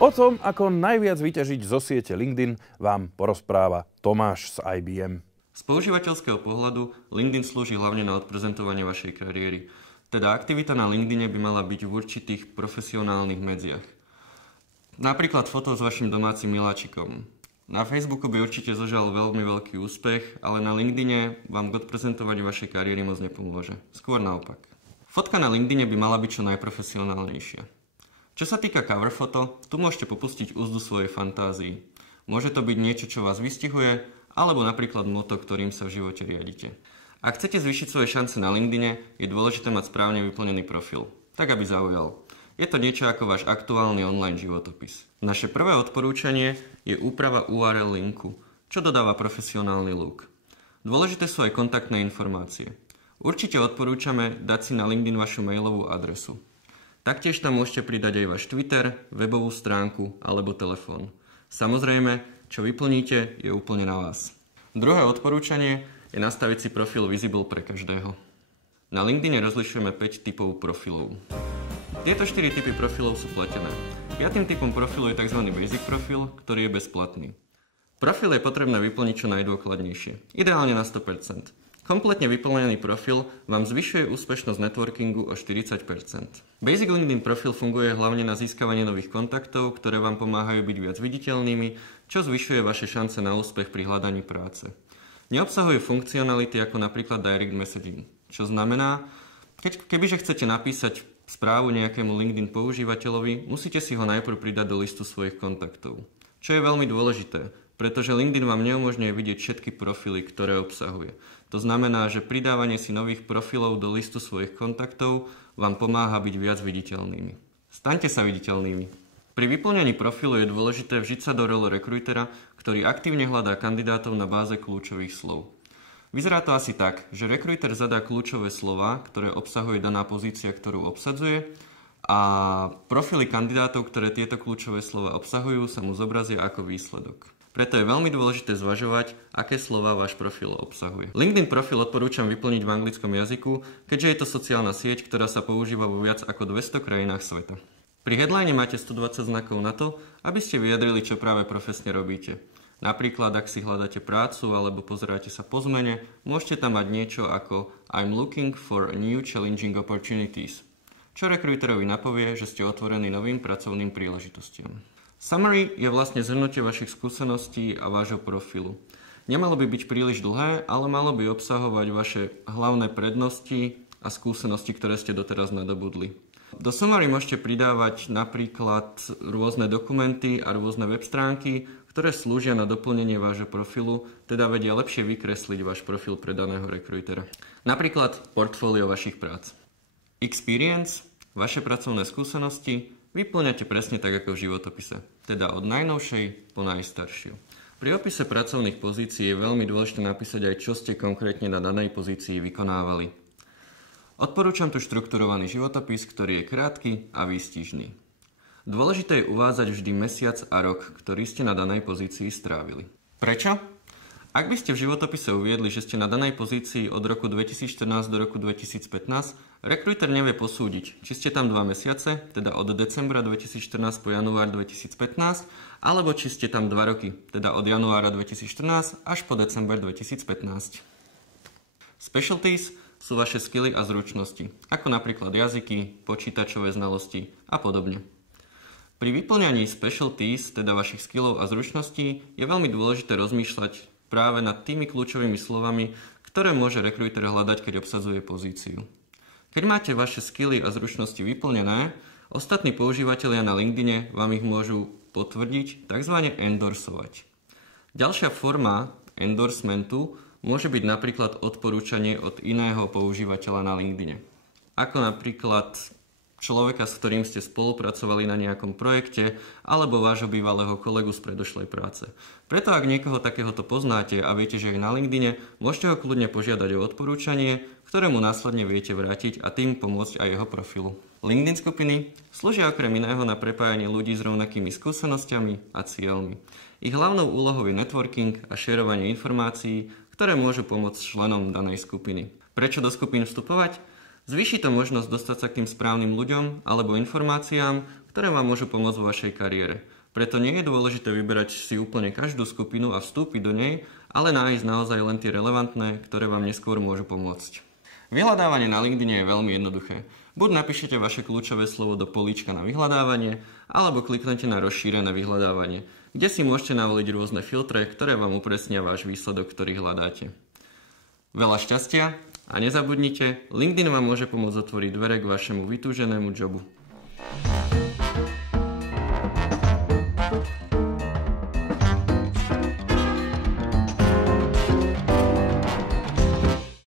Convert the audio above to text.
O tom, ako najviac vyťažiť zo siete LinkedIn, vám porozpráva Tomáš z IBM. Z používateľského pohľadu LinkedIn slúži hlavne na odprezentovanie vašej kariéry. Teda aktivita na LinkedIne by mala byť v určitých profesionálnych medziach. Napríklad foto s vašim domácim miláčikom. Na Facebooku by určite zožal veľmi veľký úspech, ale na LinkedIne vám k odprezentovaniu vašej kariéry moc nepomôže. Skôr naopak. Fotka na LinkedIne by mala byť čo najprofesionálnejšia. Čo sa týka cover foto, tu môžete popustiť úzdu svojej fantázii. Môže to byť niečo, čo vás vystihuje, alebo napríklad motto, ktorým sa v živote riadite. Ak chcete zvýšiť svoje šance na LinkedIne, je dôležité mať správne vyplnený profil, tak aby zaujal. Je to niečo ako váš aktuálny online životopis. Naše prvé odporúčanie je úprava URL linku, čo dodáva profesionálny look. Dôležité sú aj kontaktné informácie. Určite odporúčame dať si na LinkedIn vašu mailovú adresu. Taktiež tam môžete pridať aj váš Twitter, webovú stránku alebo telefón. Samozrejme, čo vyplníte, je úplne na vás. Druhé odporúčanie je nastaviť si profil Visible pre každého. Na LinkedIne rozlišujeme 5 typov profilov. Tieto 4 typy profilov sú platené. 5. typom profilu je tzv. Basic profil, ktorý je bezplatný. Profil je potrebné vyplniť čo najdôkladnejšie, ideálne na 100%. Kompletne vyplnený profil vám zvyšuje úspešnosť networkingu o 40%. Basic LinkedIn profil funguje hlavne na získavanie nových kontaktov, ktoré vám pomáhajú byť viac viditeľnými, čo zvyšuje vaše šance na úspech pri hľadaní práce. Neobsahuje funkcionality ako napríklad direct messaging, čo znamená, kebyže chcete napísať správu nejakému LinkedIn používateľovi, musíte si ho najprv pridať do listu svojich kontaktov. Čo je veľmi dôležité, pretože LinkedIn vám neumožňuje vidieť všetky profily, ktoré obsahuje. To znamená, že pridávanie si nových profilov do listu svojich kontaktov vám pomáha byť viac viditeľnými. Staňte sa viditeľnými. Pri vyplňaní profilu je dôležité vžiť sa do role rekrutera, ktorý aktívne hľadá kandidátov na báze kľúčových slov. Vyzerá to asi tak, že rekruter zadá kľúčové slová, ktoré obsahuje daná pozícia, ktorú obsadzuje, a profily kandidátov, ktoré tieto kľúčové slova obsahujú, sa mu zobrazia ako výsledok. Preto je veľmi dôležité zvažovať, aké slova váš profil obsahuje. LinkedIn profil odporúčam vyplniť v anglickom jazyku, keďže je to sociálna sieť, ktorá sa používa vo viac ako 200 krajinách sveta. Pri headline máte 120 znakov na to, aby ste vyjadrili, čo práve profesne robíte. Napríklad, ak si hľadáte prácu alebo pozeráte sa po zmene, môžete tam mať niečo ako I'm looking for new challenging opportunities, čo rekruterovi napovie, že ste otvorení novým pracovným príležitostiam. Summary je vlastne zhrnutie vašich skúseností a vášho profilu. Nemalo by byť príliš dlhé, ale malo by obsahovať vaše hlavné prednosti a skúsenosti, ktoré ste doteraz nadobudli. Do summary môžete pridávať napríklad rôzne dokumenty a rôzne web stránky, ktoré slúžia na doplnenie vášho profilu, teda vedia lepšie vykresliť váš profil pre daného rekrutera. Napríklad portfólio vašich prác. Experience, vaše pracovné skúsenosti, vyplňate presne tak ako v životopise, teda od najnovšej po najstaršiu. Pri opise pracovných pozícií je veľmi dôležité napísať aj, čo ste konkrétne na danej pozícii vykonávali. Odporúčam tu štrukturovaný životopis, ktorý je krátky a výstižný. Dôležité je uvádzať vždy mesiac a rok, ktorý ste na danej pozícii strávili. Prečo? Ak by ste v životopise uviedli, že ste na danej pozícii od roku 2014 do roku 2015, rekruter nevie posúdiť, či ste tam 2 mesiace, teda od decembra 2014 po január 2015, alebo či ste tam 2 roky, teda od januára 2014 až po december 2015. Specialties sú vaše skily a zručnosti, ako napríklad jazyky, počítačové znalosti a podobne. Pri vyplňaní specialties, teda vašich skillov a zručností, je veľmi dôležité rozmýšľať práve nad tými kľúčovými slovami, ktoré môže rekruter hľadať, keď obsadzuje pozíciu. Keď máte vaše skily a zručnosti vyplnené, ostatní používatelia na LinkedIne vám ich môžu potvrdiť, tzv. Endorsovať. Ďalšia forma endorsementu môže byť napríklad odporúčanie od iného používateľa na LinkedIne. Ako napríklad človeka, s ktorým ste spolupracovali na nejakom projekte, alebo vášho bývalého kolegu z predošlej práce. Preto ak niekoho takéhoto poznáte a viete, že je na LinkedIne, môžete ho kľudne požiadať o odporúčanie, ktorému následne viete vrátiť a tým pomôcť aj jeho profilu. LinkedIn skupiny slúžia okrem iného na prepájanie ľudí s rovnakými skúsenosťami a cieľmi. Ich hlavnou úlohou je networking a šerovanie informácií, ktoré môžu pomôcť členom danej skupiny. Prečo do skupín vstupovať? Zvýši to možnosť dostať sa k tým správnym ľuďom alebo informáciám, ktoré vám môžu pomôcť vo vašej kariére. Preto nie je dôležité vyberať si úplne každú skupinu a vstúpiť do nej, ale nájsť naozaj len tie relevantné, ktoré vám neskôr môžu pomôcť. Vyhľadávanie na LinkedIne je veľmi jednoduché. Buď napíšete vaše kľúčové slovo do políčka na vyhľadávanie, alebo kliknete na rozšírené vyhľadávanie, kde si môžete navoliť rôzne filtre, ktoré vám upresnia váš výsledok, ktorý hľadáte. Veľa šťastia a nezabudnite, LinkedIn vám môže pomôcť otvoriť dvere k vašemu vytúženému jobu.